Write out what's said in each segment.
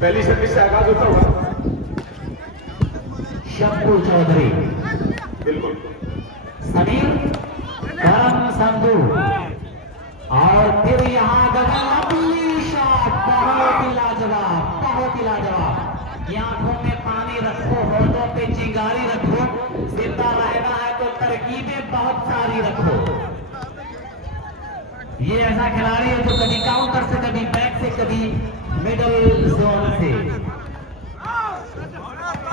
पहली सर्विस से आगाज होता हुआ शंभू चौधरी, बिल्कुल समीर करम संधू, और फिर यहाँ गगन अगली शॉट बहुत ही लाजवाब, बहुत ही लाजवाब। ये आंखों में पानी रखो, होठों पे चिंगारी रखो, जिंदा रहना है तो तरकीबें बहुत सारी रखो। ये ऐसा खिलाड़ी है जो कभी काउंटर से, कभी बैक से, कभी मिडल जोन से,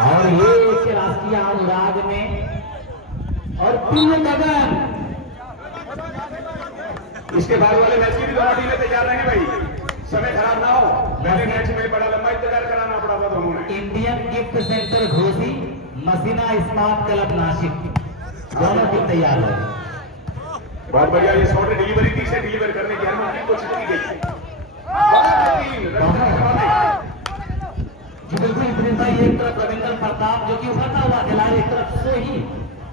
और ये राष्ट्रीय अनुराग में, और फिर गगन। इसके बाद वाले मैच की भी दोनों टीमें तैयार रहेंगे भाई, समय खराब ना हो। पहले मैच में बड़ा लंबा इंतजार कराना पड़ा था दोनों ने। इंडियन गिफ्ट सेंटर घोसी, मसीना इस्पात क्लब नासिक, दोनों टीम तैयार है। बहुत बढ़िया, ये शॉट डिलीवरी थी, इसे डिलीवर करने की अनुमति को छुट्टी गई। जी बिल्कुल प्रिंस भाई, एक तरफ रविंद्र प्रताप जो कि उभरता हुआ खिलाड़ी, एक तरफ से ही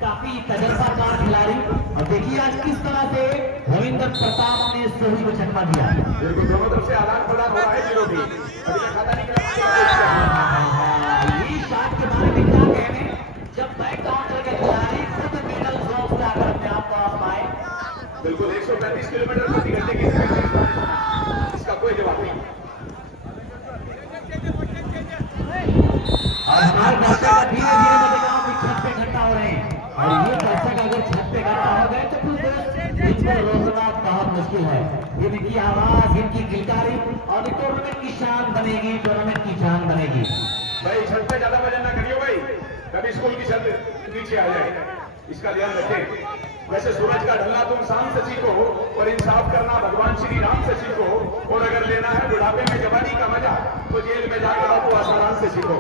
काफी तजर्बाकार खिलाड़ी, और देखिए आज किस तरह से रविंद्र प्रताप ने सोही को छक्का दिया। बिल्कुल दोनों तरफ से आदान प्रदान हो रहा है जीरो भी। अभी तक खाता नहीं ये शॉट के बारे में क्या कहने, जब बैक काउंटर के खिलाड़ी खुद मिडल जोन से आकर अपने आप को आजमाए। बिल्कुल 135 किलोमीटर प्रति घंटे की स्पीड, इसका कोई जवाब नहीं। और हमारे दर्शक धीरे धीरे मुझे गाँव की छत पे इकट्ठा हो रहे हैं, और ये दर्शक अगर छत पे इकट्ठा हो गए तो फिर इनको रोकना बहुत मुश्किल है। इनकी आवाज, इनकी गिलकारी और टूर्नामेंट की शान बनेगी, टूर्नामेंट की जान बनेगी। भाई छत पे ज्यादा वजन ना करियो भाई, कभी स्कूल की छत नीचे आ जाए, इसका ध्यान रखें। वैसे सूरज का ढलना तुम शाम से सीखो, और इंसाफ करना भगवान श्री राम से सीखो, और अगर लेना है बुढ़ापे में जवानी का मजा तो जेल में जाकर बाबू आसाराम से सीखो।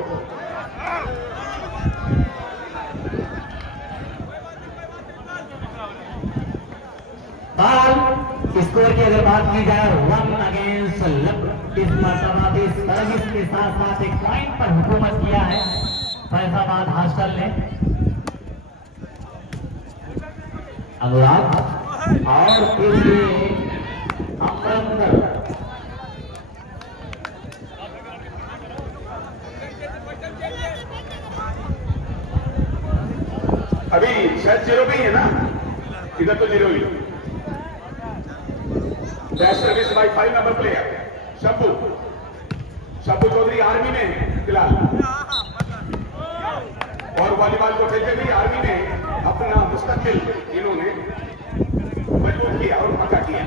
बाल स्कोर की अगर बात की जाए 1 अगेंस्ट लक, इस मर्तबा भी सर्विस के साथ साथ एक पॉइंट पर हुकूमत किया है फैजाबाद हॉस्टल ने। अनुराग और फिर ये अमरिंदर, अभी शायद जीरो पे ही है ना, इधर तो जीरो ही। Best service by 5 number player Shambhu Chaudhary army में फिलहाल, और वॉलीबॉल को खेलते भी आर्मी में अपना मुस्तकबिल इन्होंने मजबूत किया और पक्का किया।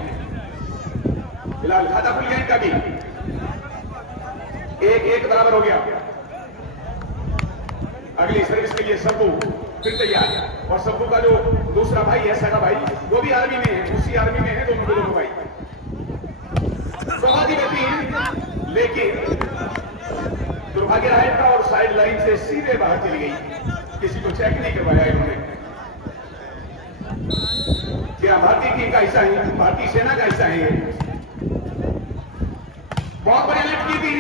फिलहाल खाता खुल गया इनका भी, 1-1 बराबर हो गया। अगली सर्विस के लिए शंभू फिर तैयार, और शंभू का जो दूसरा भाई है सगा भाई, वो भी आर्मी में है, उसी आर्मी में है दोनों भाई। बहुत ही बेहतरीन, लेकिन दुर्भाग्य रहा इनका, और साइड लाइन से सीधे बाहर चली गई, किसी को चेक नहीं करवाया इन्होंने। क्या भारतीय टीम का हिस्सा है, भारतीय सेना का हिस्सा है ये। बहुत बड़ी लिफ्ट की थी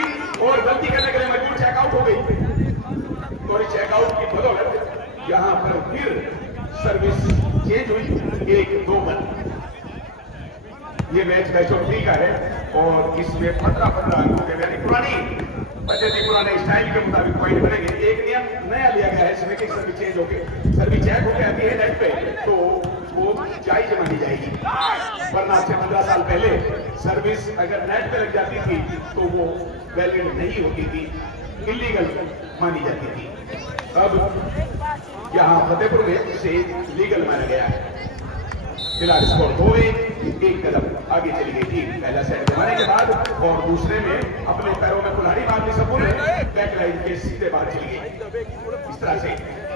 और गलती करने के लिए मजबूर चेकआउट हो गई, और इस चेकआउट की बदौलत यहां पर फिर सर्विस चेंज हुई, 1-2 पर। ये मैच मैच ऑफ 3 का है, और इसमें 15-15 अंकों के, यानी पुरानी पद्धति, पुराने स्टाइल के मुताबिक पॉइंट बनेंगे। एक नियम नया लिया गया है इसमें कि सर्विस चेंज होकर सर्विस चेक होकर आती है नेट पे, तो वो जायज मानी जाएगी, वरना से 15 साल पहले सर्विस अगर नेट पे लग जाती थी तो वो वैलिड नहीं होती थी, इलीगल मानी जाती थी। अब यहाँ फतेहपुर में से लीगल माना गया है। फिलहाल स्कोर 2-1, एक कदम आगे चली गई टीम पहला सेट जमाने के बाद, और दूसरे में अपने पैरों में कुल्हाड़ी मार दी सबूर, बैक लाइन के सीधे बाहर चली गई। इस तरह से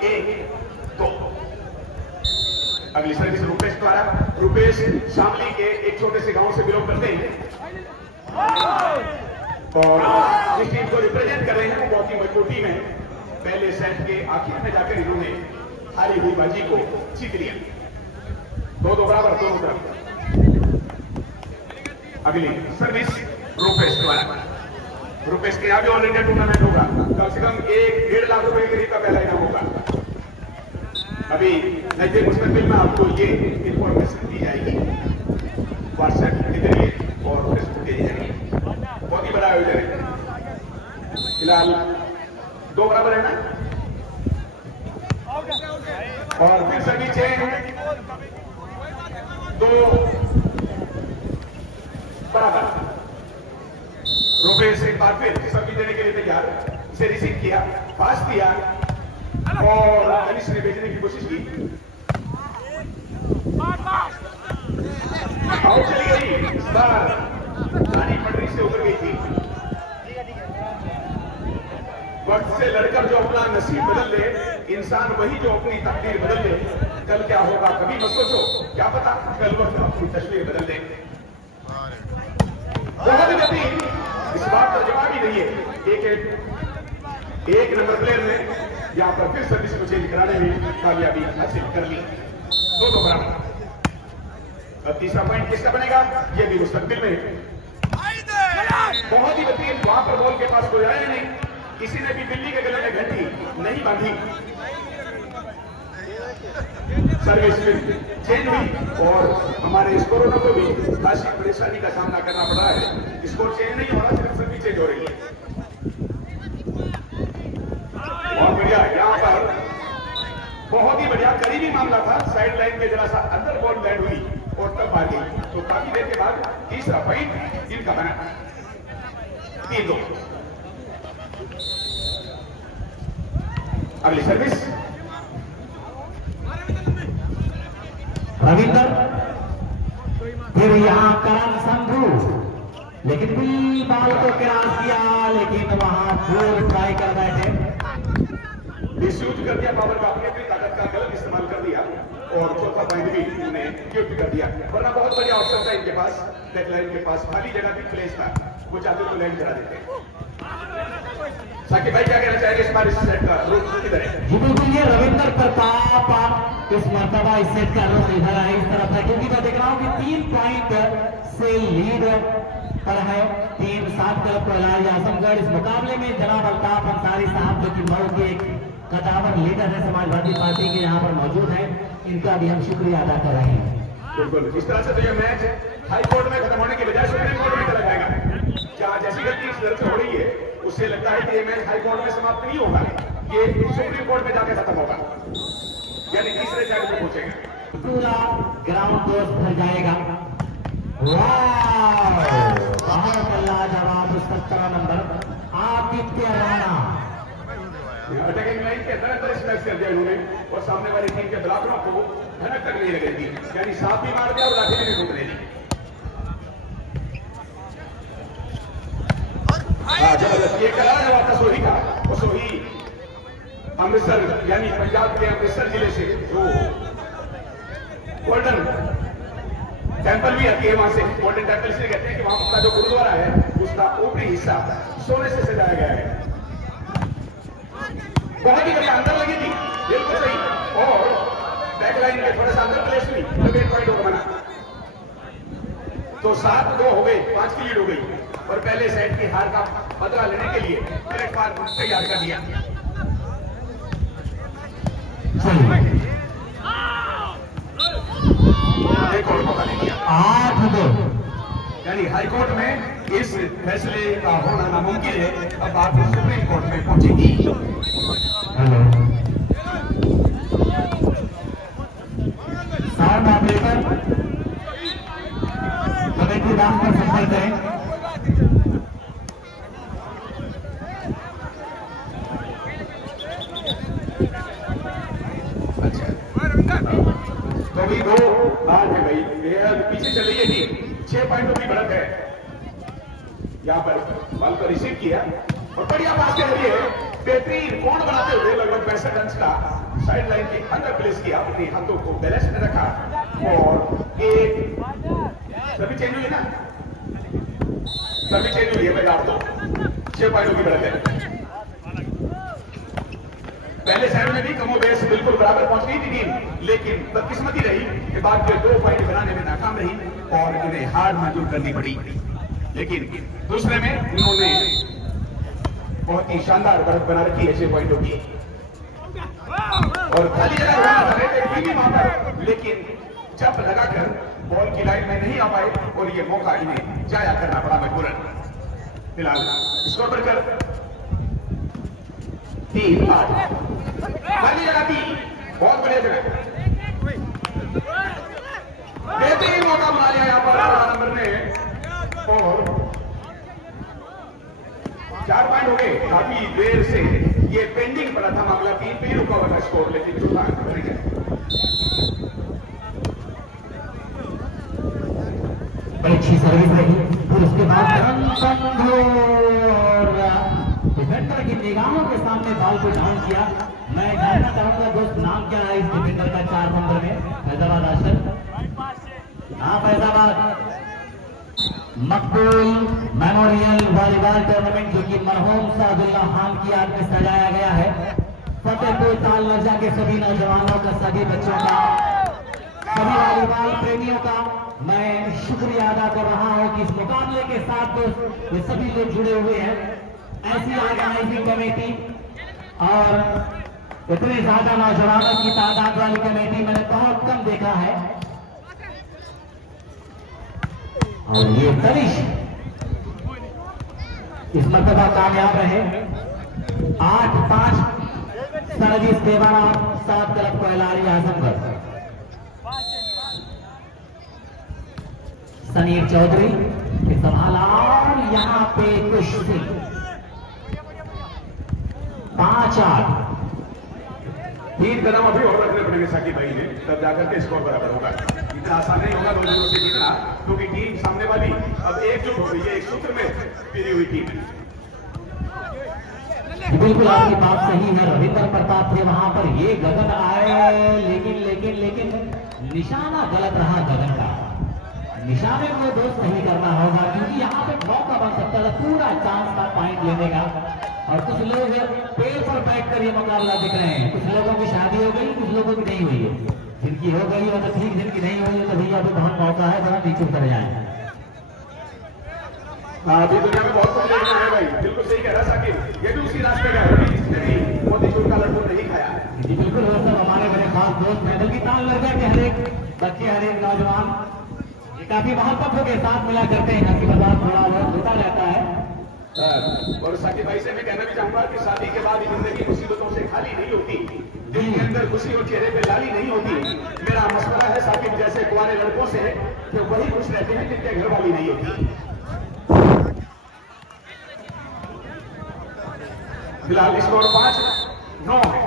1-2। अगली सर्विस रुपेश द्वारा, रुपेश शामली के एक छोटे से गांव से बिलोंग करते हैं, और जिस टीम को रिप्रेजेंट कर रहे हैं वो बहुत ही मजबूत टीम है। पहले सेट के आखिर में जाकर इन्होंने हारी हुई बाजी को जीत लिया, 2-2 बराबर दोनों तरफ। अगली सर्विस रुपेश द्वारा, रुपेश के यहाँ भी ऑल इंडिया टूर्नामेंट होगा, कम से कम 1-1.5 लाख रुपए करीब का पहला इनाम होगा। अभी नजदीक मुस्तकबिल में आपको ये इंफॉर्मेशन दी जाएगी व्हाट्सएप के जरिए और फेसबुक के जरिए। फिलहाल 2 बराबर है ना, और फिर सभी चेन 2 बराबर। रुपेश एक बार फिर सभी देने के लिए तैयार, इसे रिसीव किया, पास दिया और तनिष ने भेजने की कोशिश की, आउट चली गई। इस बार रानी पटरी से उतर गई थी। वक्त से लड़कर जो अपना नसीब बदल ले, इंसान वही जो अपनी तकदीर बदल ले। कल क्या होगा कभी मत सोचो, क्या पता कल वक्त अपनी तस्वीर बदल दे। बहुत ही गति, इस बात का जवाब ही नहीं है। एक नंबर प्लेयर ने यहां पर फिर सर्विस को चेंज कराने में कामयाबी हासिल कर ली। 2 बराबर। अब तीसरा पॉइंट किसका बनेगा, यह भी मुस्तकबिल में। बहुत ही बेहतरीन, वहां पर बॉल के पास कोई आया नहीं, किसी ने भी बिल्ली के गले में घंटी नहीं बांधी। सर्विस चेंज हुई और हमारे स्कोरों को भी खासी परेशानी का सामना करना पड़ रहा है। स्कोर चेंज नहीं हो रहा, सिर्फ सर्विस चेंज हो रही है। बहुत बढ़िया, यहां पर बहुत ही बढ़िया करीबी मामला था, साइड लाइन में जरा सा अंदर बॉल लैंड हुई और तब मार गई। तो काफी देर के बाद तीसरा पॉइंट इनका बना। 3-2। अगली सर्विस रविंदर, फिर यहाँ करम संधू, लेकिन भी बॉल को क्रॉस किया, लेकिन वहां फुल ट्राई कर बैठे, मिसयूज कर दिया पावर का, अपनी ताकत का गलत इस्तेमाल कर दिया और चौथा पॉइंट भी उन्होंने गिफ्ट कर दिया। वरना बहुत बढ़िया ऑप्शन था इनके पास, डेडलाइन के पास खाली जगह भी प्लेस था, वो चाहते तो लैंड करा देते। साकिब भाई क्या कहना चाहेंगे इस बार इस सेट का रुख किधर है? जी बिल्कुल, ये रविंदर प्रताप इस मर्तबा इस सेट का रुख इधर है, इस तरफ है, क्योंकि मैं देख रहा हूँ कि 3 पॉइंट से लीड पर है टीम 7 क्लब कोलाज आजमगढ़। इस मुकाबले में जनाब अल्ताफ अंसारी साहब जो कि मऊ के एक कदावर लीडर है समाजवादी पार्टी के, यहाँ पर मौजूद है, इनका भी हम शुक्रिया अदा कर रहे हैं। बिल्कुल, इस तरह से तो यह मैच हाई कोर्ट में खत्म होने के बजाय सुप्रीम कोर्ट में चला जाएगा। जहां जैसी गलती इस तरह से हो रही है, उससे लगता है कि ये मैच हाई कोर्ट में समाप्त नहीं होगा, ये सुप्रीम कोर्ट में जाकर खत्म होगा, यानी तीसरे चरण में पहुंचेगा। पूरा ग्राउंड दोस्त भर जाएगा। वाह, बहुत लाजवाब 17 number Aditya Rana attacking line के अंदर स्मैश कर दिया इन्होंने और सामने वाली टीम के ब्लॉकरों को धनक तक नहीं लगेगी, यानी सांप भी मार दिया और लाठी भी नहीं टूटने दी। जबरदस्त, ये कला जवाब था सोही का, वो सोही अमृतसर यानी पंजाब के अमृतसर जिले से जो गोल्डन टेंपल भी आती है, वहां से गोल्डन टेंपल इसलिए कहते हैं कि वहां का जो गुरुद्वारा है उसका ऊपरी हिस्सा सोने से सजाया गया है। बहुत ही बढ़िया, अंदर लगी थी, बिल्कुल सही, और बैकलाइन के थोड़ा सा अंदर प्लेस हुई, तो 1 पॉइंट और बना। तो 7-2 हो गई, 5 की लीड हो गई और पहले सेट की हार का बदला लेने के लिए प्लेटफॉर्म तैयार कर दिया। एक और मौका नहीं दिया। 8-2, यानी हाईकोर्ट में इस फैसले का होना नामुमकिन है, अब बात सुप्रीम कोर्ट में पहुंचेगी। Hello sound operator, commentary dance पर संपर्क करें। अच्छा, तो अभी 2 बात है भाई, पीछे चल रही है टीम, 6 पॉइंटों की बढ़त है। यहाँ पर बॉल को रिसीव किया और बढ़िया पास के जरिए बेहतरीन कोण बनाते हुए लगभग 65 रन का साइड लाइन के अंदर प्लेस किया, अपने हाथों को बैलेंस में रखा और एक सभी चेंज हुई ना, सभी चेंज हुई है भाई, आप तो 6 पॉइंटों की बढ़त है। पहले साइड में भी कमोबेश बिल्कुल बराबर पहुंच गई थी टीम, लेकिन बदकिस्मती रही कि बाद में 2 पॉइंट बनाने में नाकाम रही और इन्हें हार मंजूर करनी पड़ी। लेकिन दूसरे में इन्होंने बहुत ही शानदार बढ़त बना रखी है 6 पॉइंटों की और खाली जगह वहां पर, लेकिन जब लगाकर बॉल की लाइन में नहीं आ पाए और ये मौका इन्हें जाया करना पड़ा मजबूरन। फिलहाल स्कोर बढ़कर 3-8 खाली जगह 3 बहुत बढ़िया जगह बेहतरीन मौका बना लिया यहाँ पर 18 नंबर ने और 4 पॉइंट हो गए काफी देर से ये पेंडिंग पड़ा था मामला 3 पे ही रुका हुआ था स्कोर लेकिन चौथा अंक बन गया अच्छी सर्विस रही फिर उसके बाद डिफेंडर की निगाहों के सामने बॉल को डाउन किया। मैं जानना चाहूंगा दोस्त नाम क्या है इस डिफेंडर का 4 नंबर में फैजाबाद आशर। हाँ फैजाबाद मकबूल मेमोरियल वॉलीबॉल टूर्नामेंट जो कि मरहूम सादुल्ला खान की याद में सजाया गया है। फतेहपुर ताल लज्जा के सभी नौजवानों का सभी बच्चों का सभी वॉलीबॉल प्रेमियों का मैं शुक्रिया अदा कर रहा हूं कि इस मुकाबले के साथ ये सभी लोग जुड़े हुए हैं। ऐसी ऑर्गेनाइजिंग कमेटी और इतने ज्यादा नौजवानों की तादाद वाली कमेटी मैंने बहुत कम देखा है। और ये तनिष इस मरतबा कामयाब रहे 8-5 सर्विस देवाना 7 तरफ को एलारी आजमगढ़ समीर चौधरी के संभाला और यहाँ पे कुश्ती 5-8 3 कदम अभी और रखने पड़ेंगे साकिब भाई ने तब जाकर के स्कोर बराबर होगा। इतना आसान नहीं होगा 2 दिनों से जीतना क्योंकि टीम सामने वाली अब एकजुट हो गई है एक सूत्र में पिरी हुई टीम है। बिल्कुल आपकी बात सही है। रविंद्र प्रताप थे वहां पर ये गगन आए लेकिन निशाना गलत रहा गगन का। निशाने को दोस्त नहीं करना होगा क्योंकि यहाँ पे मौका बन सकता था पूरा चांस था पॉइंट लेने का। और कुछ लोग पेड़ पर बैठकर ये मुकाबला दिख रहे हैं। कुछ लोगों की शादी हो गई कुछ लोगों की नहीं हुई है। जिनकी हो गई हो तो ठीक जिनकी नहीं हुई है तो भैया अभी बहुत मौका है थोड़ा नीचे उतर जाए। अभी दुनिया में बहुत कुछ देखना है भाई बिल्कुल सही कह रहा साकिब ये भी उसी रास्ते का है जिसने भी मोतीचूर का लड्डू नहीं खाया है। जी बिल्कुल वो सब हमारे बड़े खास दोस्त हैं बल्कि ताल लग के हर एक बच्चे हर एक नौजवान ये काफी मोहब्बतों के साथ मिला करते हैं। हंसी मजाक थोड़ा बहुत होता रहता है। और साकिब भाई से मैं कहना भी चाहूंगा कि शादी के बाद जिंदगी मुसीबतों से खाली नहीं होती। दिल के अंदर खुशी और चेहरे पे लाली नहीं होती। मेरा मसला है साकिब जैसे कुंवारे लड़कों से कि वही खुश रहते हैं जिनके घर वाली नहीं होती। फिलहाल स्कोर 5-9 है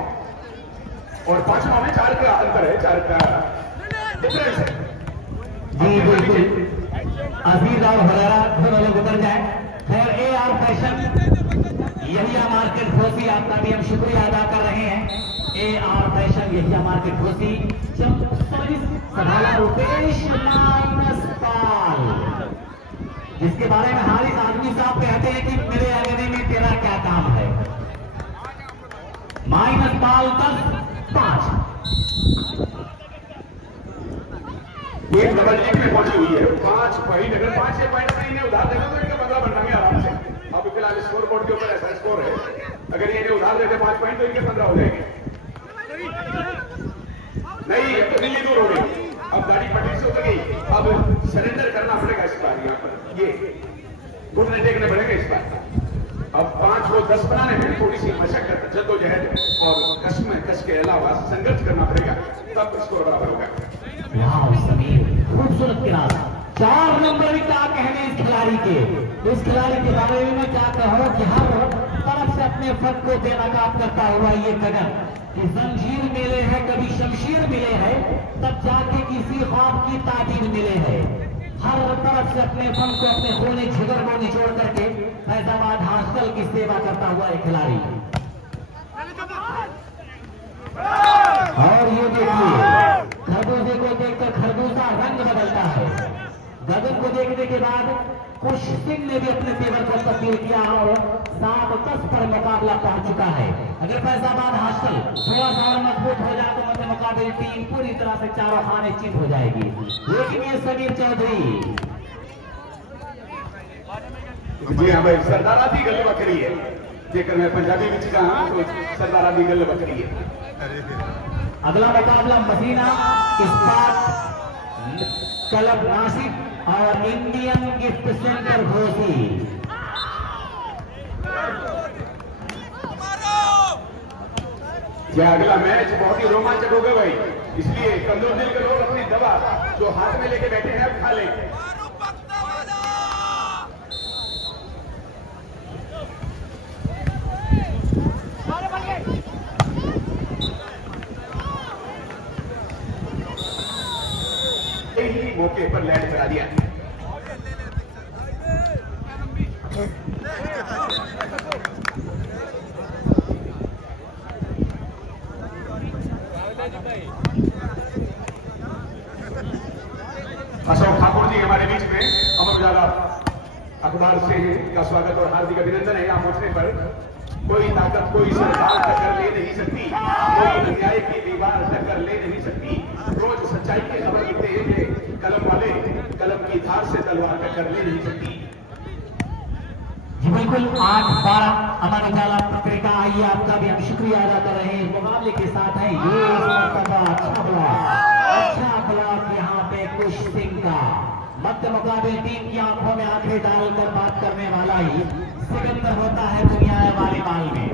और 5-9 में 4 का अंतर है 4 का डिफरेंस है। जी बिल्कुल अजीज और हरारा दोनों लोग उतर जाए। खैर AR फैशन यही मार्केट घोसी आपका भी हम शुक्रिया अदा कर रहे हैं। AR फैशन यही मार्केट घोसी संभाला रुपेश -पाल जिसके बारे में हारिस आदमी साहब कहते हैं कि मेरे आंगने में तेरा क्या काम है। -पाल 10-5 एक डबल लीग में पहुंची हुई है 5 पॉइंट अगर 5-6 पॉइंट अपने इन्हें उधार देगा तो इनका 15 बनना भी आराम से। अब फिलहाल स्कोर बोर्ड के ऊपर ऐसा स्कोर है अगर ये उधार देते 5 पॉइंट तो इनके 15 हो जाएंगे। नहीं अब तो दिल्ली दूर हो गई अब गाड़ी पटरी से उतर गई अब सरेंडर करना पड़ेगा इस बार यहाँ पर ये घुटने टेकने पड़ेंगे इस बार। अब 5 को 10 बनाने में थोड़ी सी मशक्कत जद्दोजहद और कस के अलावा संघर्ष करना पड़ेगा तब स्कोर बराबर होगा। समीर खूबसूरत किनारा 4 नंबर में क्या कहने इस खिलाड़ी के। इस खिलाड़ी के बारे में मैं क्या कहूँ कि हर तरफ से अपने फर्क को बेनकाब करता हुआ ये गगन कि जंजीर मिले है कभी शमशीर मिले है तब जाके किसी ख्वाब की ताबीर मिले है। हर तरफ से अपने फन को अपने खूने जिगर को निचोड़ करके फैजाबाद हॉस्टल की सेवा करता हुआ एक खिलाड़ी। और ये देखिए खरबूजे को देखकर खरबूजा रंग बदलता है। गगन को देखने के बाद खुश सिंह ने भी अपने तेवर को तब्दील किया और 7-10 पर मुकाबला पहुंच चुका है। अगर फैजाबाद हॉस्टल थोड़ा सा और मजबूत हो जाए तो मध्य मुकाबले टीम पूरी तरह से चारों खाने चित हो जाएगी। लेकिन ये समीर चौधरी जी हाँ भाई सरदारा दी गल बकरी है जेकर मैं पंजाबी में कहा तो सरदारा दी गल बकरी है। अगला मुकाबला मदीना इस्पात क्लब नासिक और इंडियन गिफ्ट सेंटर घोसी। यह अगला मैच बहुत ही रोमांचक होगा भाई, इसलिए कमजोर दिल के लोग अपनी दवा जो हाथ में लेके बैठे हैं अब खा लें। यही मौके पर लैंड करा दिया। अशोक ठाकुर जी हमारे बीच में, अमर उजाला अखबार से का स्वागत और हार्दिक अभिनंदन है। यहाँ पहुंचने पर कोई ताकत कोई सरकार टक्कर ले नहीं सकती, कोई न्याय की दीवार टक्कर ले नहीं सकती। रोज सच्चाई की खबर लिखते हैं कि कलम वाले कलम की धार से तलवार टक्कर ले नहीं सकती। जी बिल्कुल, 8-12 अमर उजाला पत्रिका, आइए आपका भी हम शुक्रिया अदा कर रहे हैं। मुकाबले के साथ है ये अच्छा ब्लॉक यहाँ पे कुश सिंह का मध्य मुकाबले टीम की आंखों में आंखें डालकर बात करने वाला ही सिकंदर होता है दुनिया वॉलीबॉल में।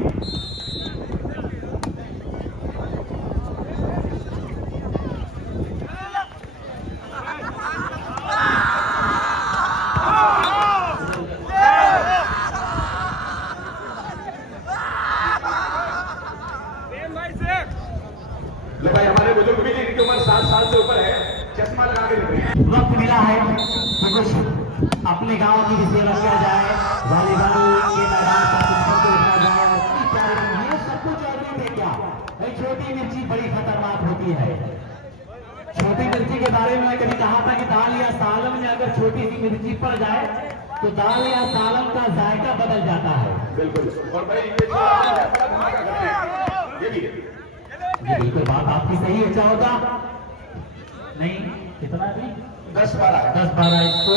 लो भाई, हमारे बुजुर्ग भी जिनकी उम्र 7 साल से ऊपर है, चश्मा लगा के निकले। वक्त मिला है कि कुछ अपने गांव की भी सेवा किया जाए, वॉलीबॉल के मैदान पर कुछ फोटो उठा जाए। ये सब कुछ और नहीं है क्या? भाई छोटी मिर्ची बड़ी खतरनाक होती है। छोटी मिर्ची के बारे में मैं कभी कहा था कि दाल या सालन में अगर छोटी सी मिर्ची पड़ जाए तो दाल या सालन का जायका बदल जाता है। बिल्कुल, और भाई ये जो है बड़ा धमाका करते हैं, ये भी है। जी बिल्कुल, बात आपकी सही है। 14 नहीं, कितना भी 10-12 इसको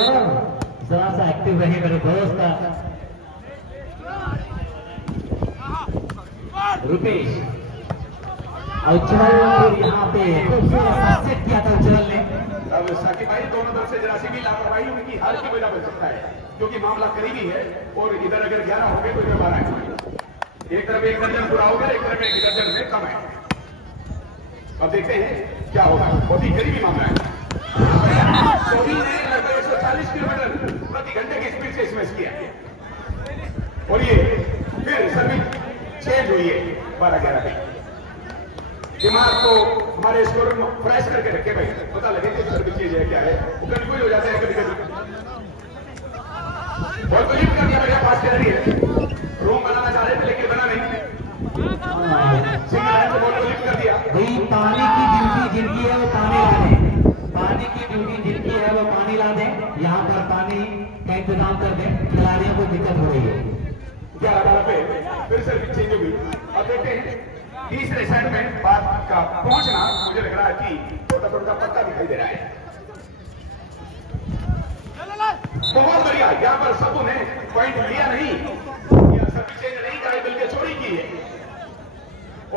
जरा सा एक्टिव रहे मेरे दोस्त रुपेश। उज्जवल यहाँ पे सेट किया था उज्जवल ने। अब साकिब भाई दोनों तरफ से जरा सी भी लापरवाही उनकी हार की वजह बन सकता है, क्योंकि मामला करीबी है और इधर अगर 11 हो गए तो इधर 12 है। एक तरफ 1 दर्जन पूरा होगा, एक तरफ 1 दर्जन में कम है। अब देखते हैं क्या होगा, बहुत ही करीबी मामला है। सोही ने लगभग 140 किलोमीटर प्रति घंटे की स्पीड से स्मैश किया और ये फिर सर्विस चेंज हुई है 12-11 पे। दिमाग को हमारे स्कोर में फ्रेश करके रखे भाई, पता लगे कि सर्विस चेंज है क्या है। वो कंफ्यूज हो जाता है कभी कभी। बॉल को लिफ्ट कर दिया, मेरे पास के रही है, रूम बनाना चाह रहे थे लेकिन बना नहीं। सिंगल हैंड से बॉल को लिफ्ट कर दिया। भाई पानी की ड्यूटी जिनकी है वो पानी ला दें, पानी की ड्यूटी जिनकी है वो पानी ला दें। यहाँ पर पानी का इंतजाम कर दें, खिलाड़ियों को दिक्कत हो रही है। 11-12 पे फिर सर्विस चेंज होगी। अब देखते हैं तीसरे सेट में बात का पहुंचना मुझे लग रहा है कि छोटा छोटा पक्का दिखाई दे रहा है। बहुत बढ़िया, यहाँ पर सबू ने पॉइंट लिया नहीं, यह सर्विस चेंज नहीं कराई बल्कि चोरी की है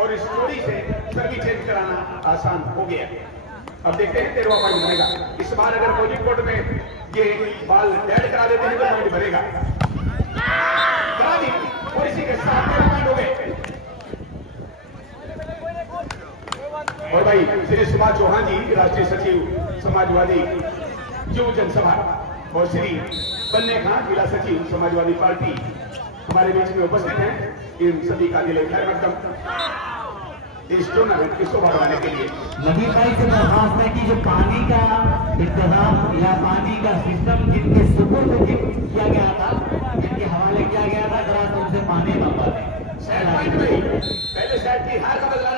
और इस चोरी से सर्विस चेंज कराना आसान हो गया। अब देखते हैं 13वां पॉइंट बनेगा। इस बार अगर कोजिकोड में ये बॉल डेड करा देते हैं तो पॉइंट बनेगा। करा दी और इसी के साथ 13 पॉइंट हो गए। और भाई श्री सुभाष चौहान जी, राष्ट्रीय सचिव समाजवादी युव जनसभा, और श्री बन्ने खान, जिला सचिव समाजवादी पार्टी हमारे बीच में उपस्थित हैं। इन सभी का दिल खैर मकदम इस टूर्नामेंट की शोभा बढ़ाने के लिए। नबी भाई से दरखास्त है कि जो पानी का इंतजाम या पानी का सिस्टम जिनके सुपुर्द किया गया था, जिनके हवाले किया गया था, जरा उनसे पानी मंगवा दें। सेट पॉइंट में पहले सेट की हार का बदला